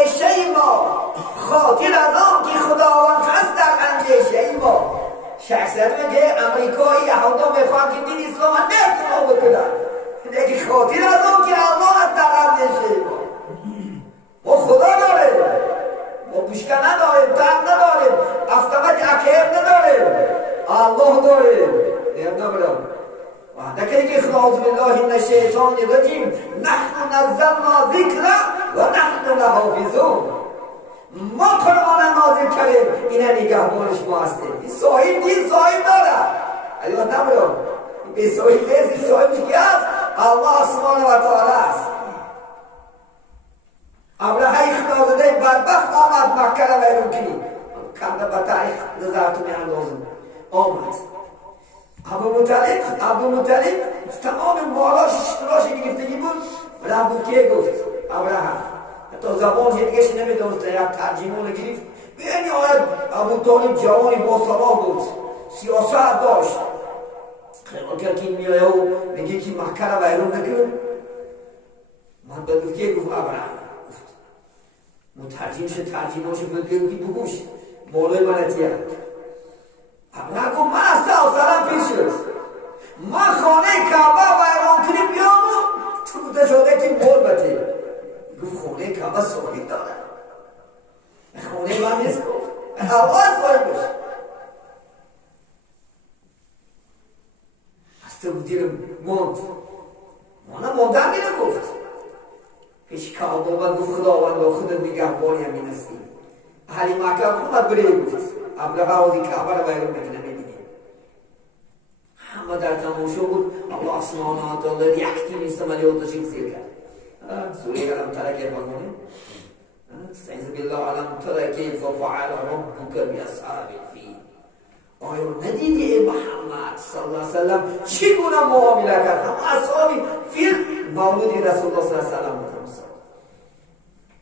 اندیشه ما خاطر از آن که خداوند هست در اندیشه ما. شخصیت میگه امریکایی یهودا میخوان که دین اسلام نمیتونن بکنن، دیگه خاطر از آن که الله هست در اندیشه ما خدا داریم، ما بشکه نداریم، تن نداریم، افتمت عقیب نداریم، الله داریم. نمیدونم وحده که خلاص بالله من الشیطان الرجیم نحن نزلنا ذکر و نحن له حافظون. ما قرآن نازل کردیم، اینه نگهبان شما هستیم. این صاحب دین صاحب داره، ایوان نمیدونم به صاحب نیست، این صاحب کی هست؟ الله سبحانه و تعالی است. ابرهه اخنازده بدبخت آمد مکه را ویرون کنی، کنده به تاریخ نظرتون اندازم آمد. ابو مطلب تمام مالاش اشتراش گرفتگی بود، ولی ابو که گفت ابرهه حتی زبان دیگهش نمیدونست، یک ترجمه گرفت. بینی آید ابو طالب جوانی با صلاح بود، سیاست داشت. خیلی که این میایه و میگه که مکه را ویرون نکن. من به که گفت ابرهه مترجم شد، ترجمه شد بگوش مالای منتیه. ابرهه گفت من از سلام پیش شد، من خانه کعبه ویران کنی بیام تو بوده شده که مول بطی. گفت خانه کعبه صاحب داره، خانه من نیست. گفت آواز صاحب باشه. از تو بودیم موند مانه موندن میره. گفت پیش کعبه و گفت خداوند و خود نگهبانی همین هستی. اهلی مکه خودت بره. گفت ابرهه آزی کعبه رو ویران نکنه. میبینیم همه در تماشا بود. الله سبحانه و تعالی یک تیم استعمالیات رو زیر کرد. سوره علم تره کیف کنیم، استعیذ بالله علم تره کیف فعل ربک باصحاب الفیل. آیا ندیدی ای محمد صلی الله علیه وسلم چگونه معامله کرد؟ هم اصحاب فیل مولود رسول الله صلی الله علیه وسلم بود.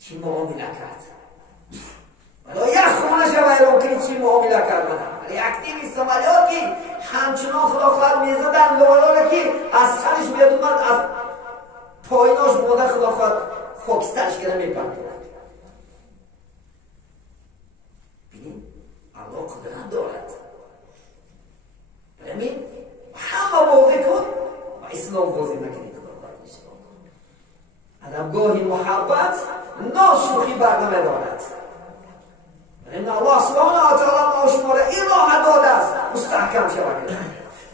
چی معامله کرد؟ ولی یک خونش ویران کنی چی معامله کرد؟ ولی یک تیم استعمالیاتی همچنان خداخواه میزدن لایاله که از سرش بیاد اومد، از پاییناش مادر خداخواه خاکسترش کنه میپرد. بینیم الله قدرت دارد. برمین همه بازی کن و اسلام بازی نکنید. ادبگاهی محبت ناشوخی برنامه دارد. این الله سبحانه و تعالی ما شما را این راه داده است مستحکم شود.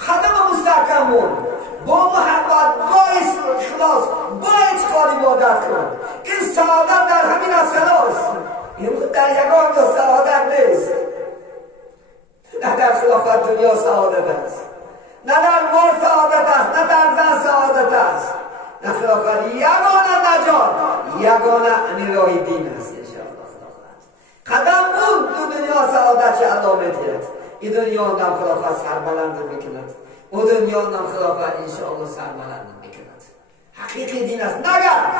قدم مستحکم بود با محبت، با اخلاص، با اتقان عبادت کن. این سعادت در همین است. خلاص این در یگان جا سعادت نیست. نه در خلافت دنیا سعادت است، نه در مال سعادت است، نه در زن سعادت است. نه خلافت یگانه نجات، یگانه راه دین است. قدم بود دو دنیا سعادت چه الله میتید. این دنیا هم خلافت سربلند میکند، او دنیا هم خلافت انشاءالله سربلند میکند. حقیقی دین است. نگرد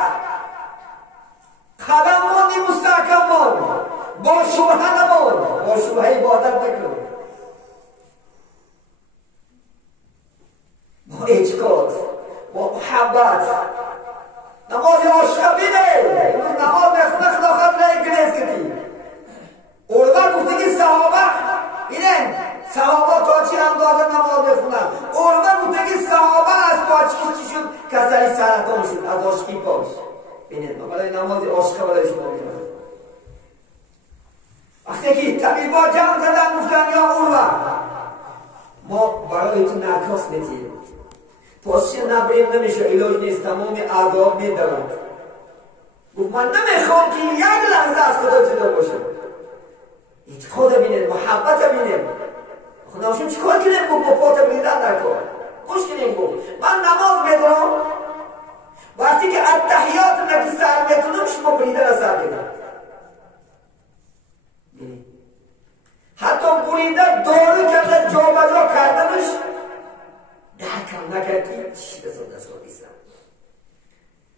قدم ماندی مستحکم ماند، با شبهه نماند، با شبهه عبادت نکن، با اعتقاد، با محبت نماز عاشق بینه. نماز نخونه خلافت را گریز کردی. اولوه گفته که صحابه بینن صحابه تا چی اندازه نماز بخونن. اولوه گفته که صحابه از پاچی چی شد؟ کسری سرطان شد از عاشقی پاش. بینن برای نماز عاشقه برای شما میکنن. وقتی که طبیبا جمع زدن گفتن یا اولوه ما برای تو نرکاس نتیم، پاسچه نبریم نمیشه، علاج نیست، تمام عذاب میدوند. گفت من نمیخوام که یک لحظه از خدا جدا باشه. اعتقاد بینید، محبت بینید. خدا شما چیکار کنیم؟ گفت با پات بریدن نکن، خوش کنیم. گفت من نماز میدونم وقتی که التحیات نکی سر میکنم شما بریدن از سر بگم. حتی بریدن دارو کرده جا بجا کردنش درکم نکردی چی بزن دست رو بیزن.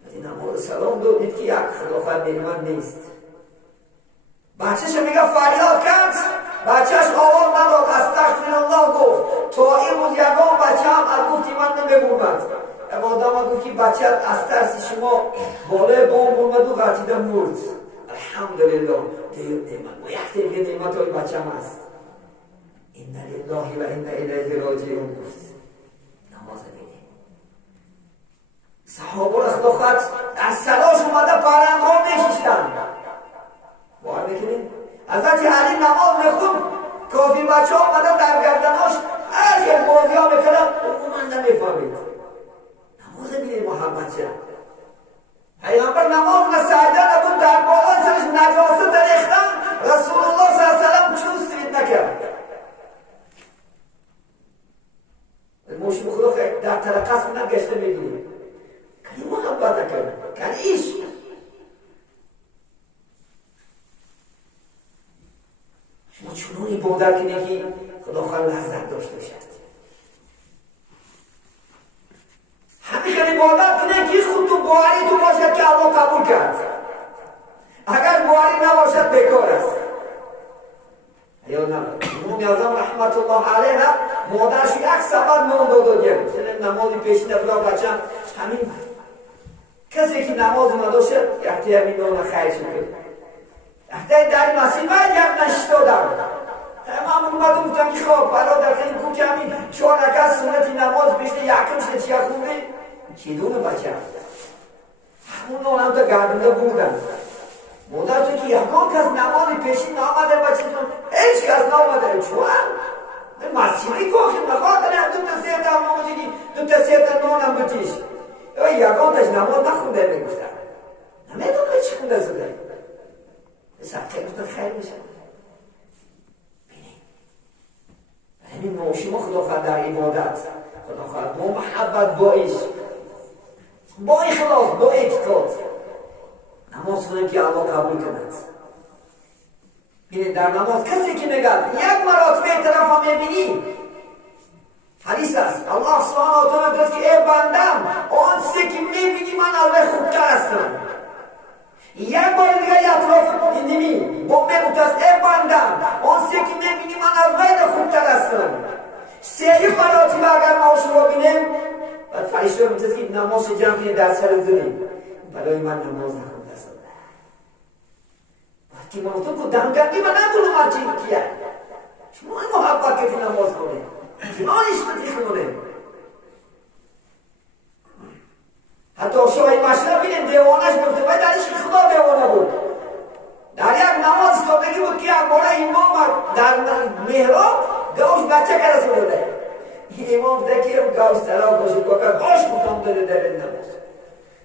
ولی نماز سلام دادید که یک خلافت نیمن نیست. بچهش میگه فریاد کرد، بچهش آواز نداد، استغفرالله گفت. تا این بود یگان بچه هم از گفتی من نمیبومد. اما آدم گفت که بچه از ترس شما بالای بام بومد و غرطیده مرد. الحمدلله دیو نعمت و یک دیگه نعمت های بچم هست این لله و این الیه راجعون گفت نماز بینه صحابه را خدا از سلاش اومده پرنگا میشیشتن باور میکنید حضرت علی نماز میخون کافی بچه ها اومده در گردناش هر یک بازی ها میکنم من نمیفهمید نماز بینه محمد چه پیامبر نماز و سجده نبود در بالا سرش نجاست ریختن رسول الله صلی الله علیه و سلم چون سرید نکرد موشم خدا در ترقص کنن گشته میدونیم کنی محبت کنن کنی عشق شما چونون عبادت کنی که خدا خواهد لذت داشته باشد همیشه عبادت کنی که خود تو باوری تو باشد که الله قبول کرد اگر باوری نباشد بیکار است یا نه امام اعظم رحمت الله علیه مادرش یک سبد نان داد گرفت نمازی پیش نبرا بچم همین کسی که نماز نداشت یکی همین نان خیر شد یکی در مسیح من یک نشتا دارد تمام اومدم گفتم که خواب برادر خیلی کو که همین 4 رکعت سنتی نماز پیش یکم شد چیه خوبه کی دونه بچه همون نان هم تا گردنده بودن مادر تو که یکان کس نمازی پیشی نامده بچه هیچ کس نامده چون مسیحی کاخی نخواهد دو تا سه تا نمازی دو تا سه تا نانم بتیش یکان تاش نماز نخونده میگفتن نمیدون که چی خونده زده سبته گفتن خیر میشه بینید همین موشی ما خدا خواهد در عبادت خدا خواهد با محبت با عشق با اخلاص با اعتقاد نماز کنیم که الله قبول کند بینید در نماز کسی که میگه یک مراتبه طرف هم میبینی حدیث است الله سبحانه و تعالی گفت که ای بندم آن چیزی که میبینی من از خوبتر هستم یک بار دیگه اطراف نمی با میگفت است ای بندم آن چیزی که میبینی من از وی خوبتر هستم سه مراتبه اگر ما شما بینیم بعد فرشته میگه که نماز جمع کنید در سر زنیم برای من نماز نخونده است وقتی ما تو دم کردی من ندونم من چی کیه شما محبت که نماز کنید شما عشق کنید حتی شاهی مشرب بینید دیوانش گفته باید درش خدا دیوانه بود در یک نماز تو بگی بود که یک باره امام در محراب گوش بچه کرده بوده امام بوده که گوش سلام گوش بکر باش گفتم داره در این نماز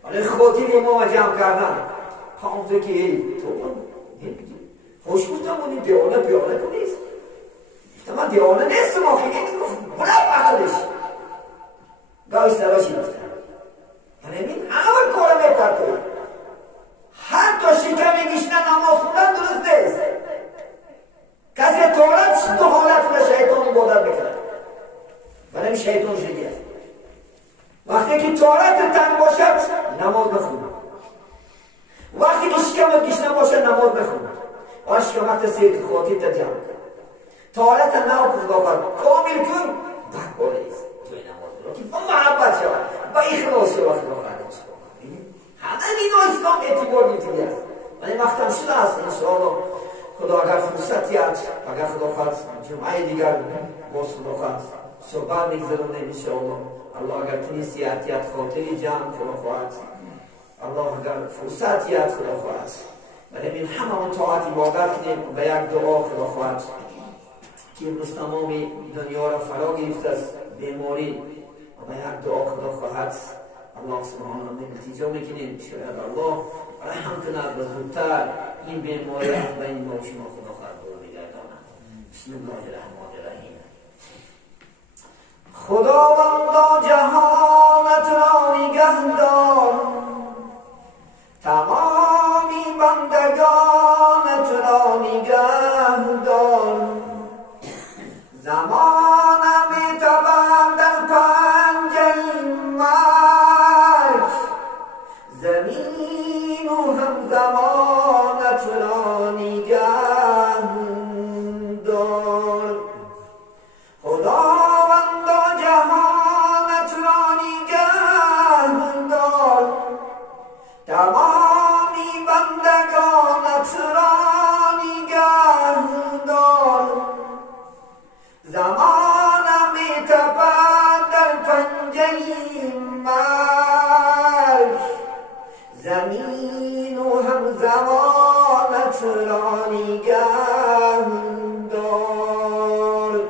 ولی خاطر امام جمع کردن خواهمده که تو خوش گفتم بودی دیوانه کنید من دیوانه نیستم آخه این گفت برای عقلش گوش سلاشی گفتم یعنی این همه کاره میپرده هر تا شکمی گیشنه نماز خوندن درست نیست کسی طالت دو حالت رو شیطان عبادت بکنه برای شیطان شدی است وقتی که طالت تن باشد نماز بخونه وقتی که شکمت گیشنه باشد نماز بخونه و شکمت سید خاطی تجمع طالت نو کفدافت کامل کن بکاره است توی نماز برو که با محبت شود با اخلاص شود خدا خواهد شود همه اینا اسلام اعتبار میتونی است ولی وقتم شده است انشاءالله خدا اگر فرصتی هست اگر خدا خواهد جمعه دیگر باز خدا خواهد صحبت نگذرونه انشاءالله الله اگر تونستی احتیاط خاطری جمع خدا خواهد الله اگر فرصتی هست خدا خواهد ولی این همه طاعت عبادت کنیم به یک دعا خدا خواهد که امروز تمام دنیا را فرا گرفته است بیماری و به یک دعا خدا خواهد الله سبحانه نتیجه میکنیم شاید الله رحم کند و زودتر این بیماری به این ما شما خدا خواهد برو بگرداند بسم الله الرحمن الرحیم خداوندا جهانت را نگهدار تمامی بندگانت را نگهدار زمانم میتوان در پنجه مرگ زمین و هم زمانت را نگه دار خداوندا جهانت را نگه دار تمامی بندگانت زمین و همزمانت را نگه دار.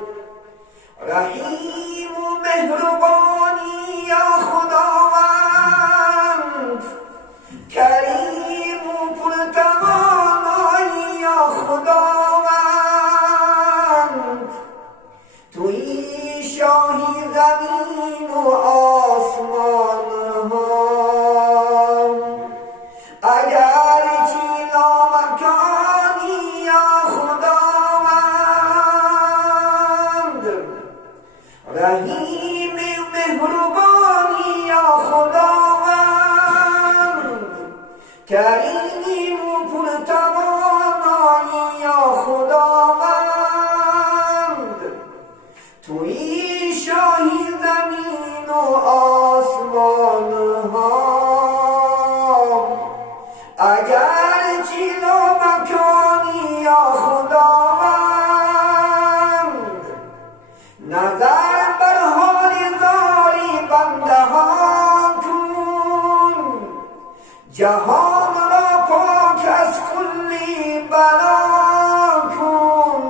رحیم و مهربانی یا خداوند، کریم و پرتوانایی یا خداوند. تویی شاهی زمین و آسمان ها، اگر چی لامکانی یا خداوند. رحیم و مهربانی یا خداوند، کریم و پرتوانایی یا خداوند. تویی شاهی زمین و آسمان ها، اگر چی لامکانی یا خداوند. نظر بر حال زاری بنده ها کن، جهان را پاک از کلی بلا کن.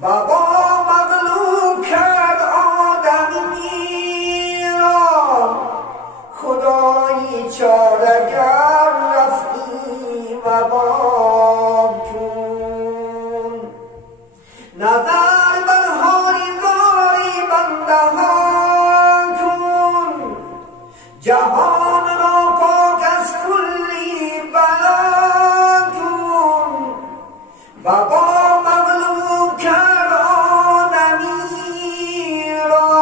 بابا مغلوب کرد آدمی را، خدایی چاره‌گر رفعی مباد کن. نظر بر حال زاری بنده ها کن، جهان را پاک از کلی بلا کن. بابا مغلوب کرد آدمی را،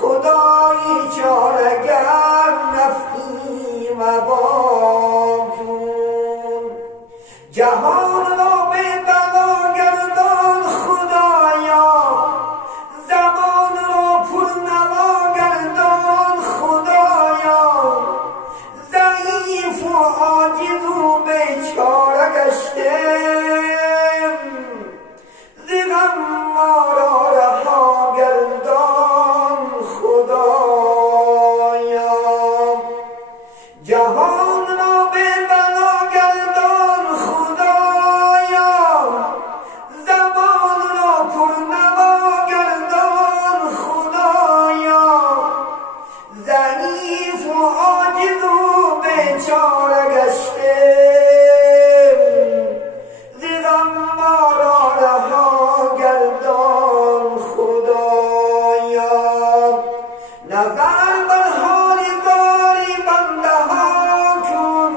خدایی چاره‌گر نفعی مباد کن. جهان را به بلا گردان خدایا، زمان را پرنوا گردان خدایا. ضعیف و عاجز و بیچاره گشتم، ز غم ما را رها گردان خدایا. جهان را به بلا گردان خدایا، زمان را پرنوا گردان خدایا. ضعیف و عاجز و بیچاره گشتم، ز غم ما را رها گردان خدایا. نظر بر حال زاری بنده ها کن،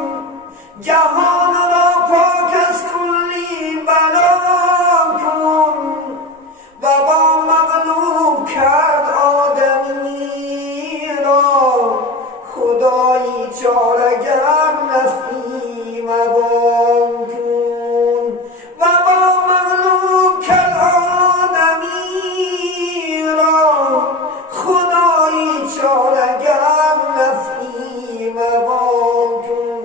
جهان را پاک از کلی بلا کن. بابا مغلوب کرد آدمی را، خدایی چاره‌گر نفعی مباد کن. بابا مغلوب کرد آدمی را، خدایی چاره‌گر نفعی مباد کن.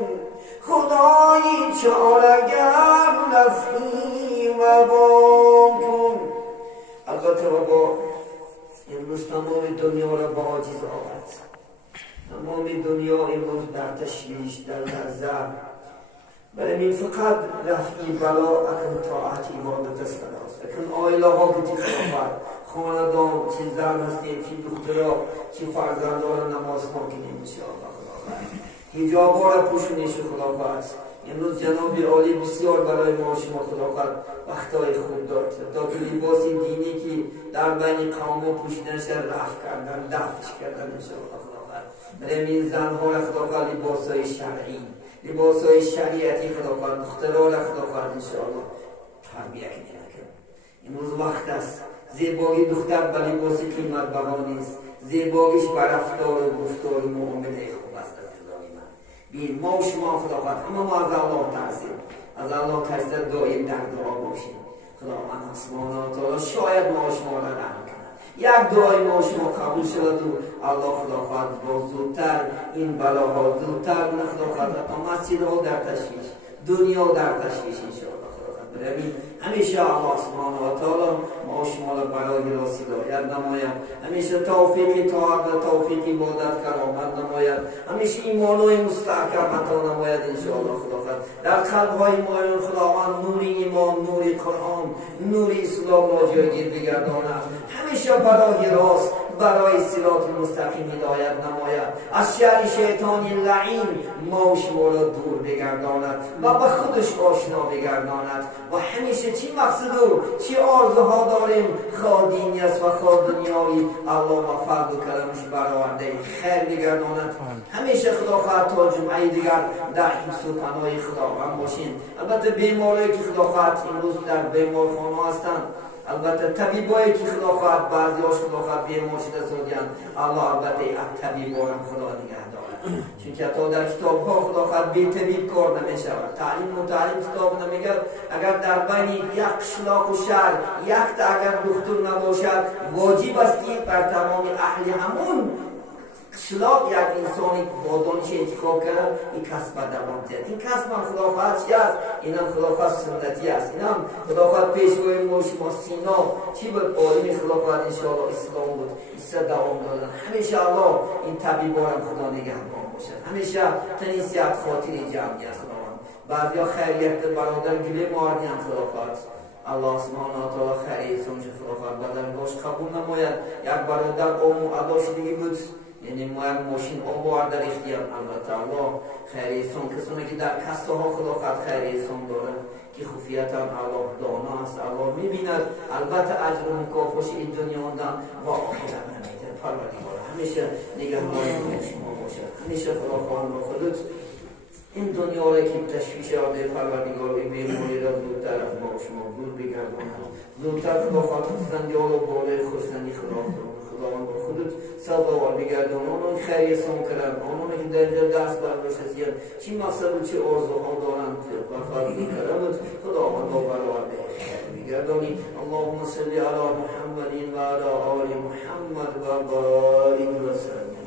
خدایی چاره‌گر نفعی مباد کن. البته بابا امروز تمام دنیا را با عاجز آورد. تمام دنیا امروز در تشویش، در لرزه. برای این فقط رفعی بلا اکن طاعت عبادت است. اکن آیله ها که چی خواهد خاندان، چی زن هستیم، چی دخترها، چی فرزندان نماز ها کنیم انشاءالله. حجاب ها را پوشونیش خداوند. امروز جناب عالی بسیار برای ما شما خداوند وقتهای خوب داد تا که لباس دینی که در بین قوم پوشیدنش رفع کردن، دفعش کردن انشاءالله خداوند. برای این زنها را خداوند لباسهای شرعی، لباسهای شریعتی خداوند، دخترها را خداوند انشاءالله تربیت کنید. امروز وقت است زیبایی دختر به لباس قیمت بها نیست، زیباییش بر رفتار و گفتار و معامله خوب است. بین ما و شما خداوند، اما ما از الله ترسیم، از الله ترسیم، دائم در دعا باشیم. خداوند سبحانه و تعالی شاید ما و شما را رحم کند، یک دعای ما و شما قبول شود و الله خداوند با زودتر این بلاها زودتر خداوند تا مسجدها در تشویش، دنیا در تشویش انشاءالله خداوند العالمین. همیشه الله سبحانه و تعالی ما و شما را برای راست هدایت نماید. همیشه توفیق طاعت و توفیق عبادت کرامت نماید. همیشه ایمانهای مستحکم عطا نماید انشاءالله خداوند. در قلب‌های مایون خداوند نور ایمان، نور قرآن، نور اسلام را جایگیر بگرداند. همیشه برای راست، برای صراط مستقیم هدایت نماید. از شر شیطان لعین ما و شما را دور بگرداند و به خودش آشنا بگرداند. و همیشه چی مقصد و چی آرزوها داریم، خواه دینی است و خواه دنیایی، الله و فضل و کرمش برآورده خیر بگرداند. همیشه خدا خواهد تا جمعه دیگر در حفظ و پناه خداوند باشیم. البته بیماری که خدا خواهد امروز در بیمارخانه هستند، البته طبیبایی که خدا خواهد بعضی‌هاش خدا خواهد بیمار شده زودیان، الله البته طبیبا هم خدا نگه دارد. چون که تا در کتاب ها خدا خواهد بی طبیب کار نمی شود. تعلیم کتاب نمیگه اگر در بین یک قشلاق و شهر یک تا اگر دکتر نباشد، واجب است که بر تمام اهل همون قشلاق یک انسانی با دانش انتخاب کرد این کسب دوام زد. این کسب هم خدا خواهد چی است؟ این هم خدا خواهد سنتی است. این هم خدا خواهد پیشوای ما شما سینا چی بود؟ عالم خدا خواهد انشاءالله اسلام بود. ایسا دوام دادن. همیشه الله این طبیبان هم خدا نگهبان باشد. همیشه تنیسیت خاطر جمعی است. بعضیا خیریت برادر گله ماردی هم خدا خواهد. الله سبحانه و تعالی خیریت سمش خدا خواهد بدن باش قبول نماید. یک برادر آمو عداش دیگه بود، یعنی ما ماشین آبار در اختیار. البته الله خیریتون کسانی که در کسته ها خدا خواهد خیریتون داره که خفیت هم الله دانا است، الله میبیند. البته اجر و مکافش این دنیا آدم و آخرت نمیده. پروردگار همیشه نگهبان شما باشد. همیشه خدا خواهد با خودت این دنیا را که تشویش آده پروردگار و بیماری را زودتر از ما شما دور بگرداند. زودتر خدا خواهد زندگی ها را بالای خورسندی خداوند با خودت سزاوار بگردان. آنها خیلی سان کرد، آنها که در اینجا دست برداشتن چی مقصد و چی آرزوها دارند و فضلی کرمت خداوند با برآورده خیر بگردانی. اللهم صل علی محمد و علی آل محمد و بارک وسلم.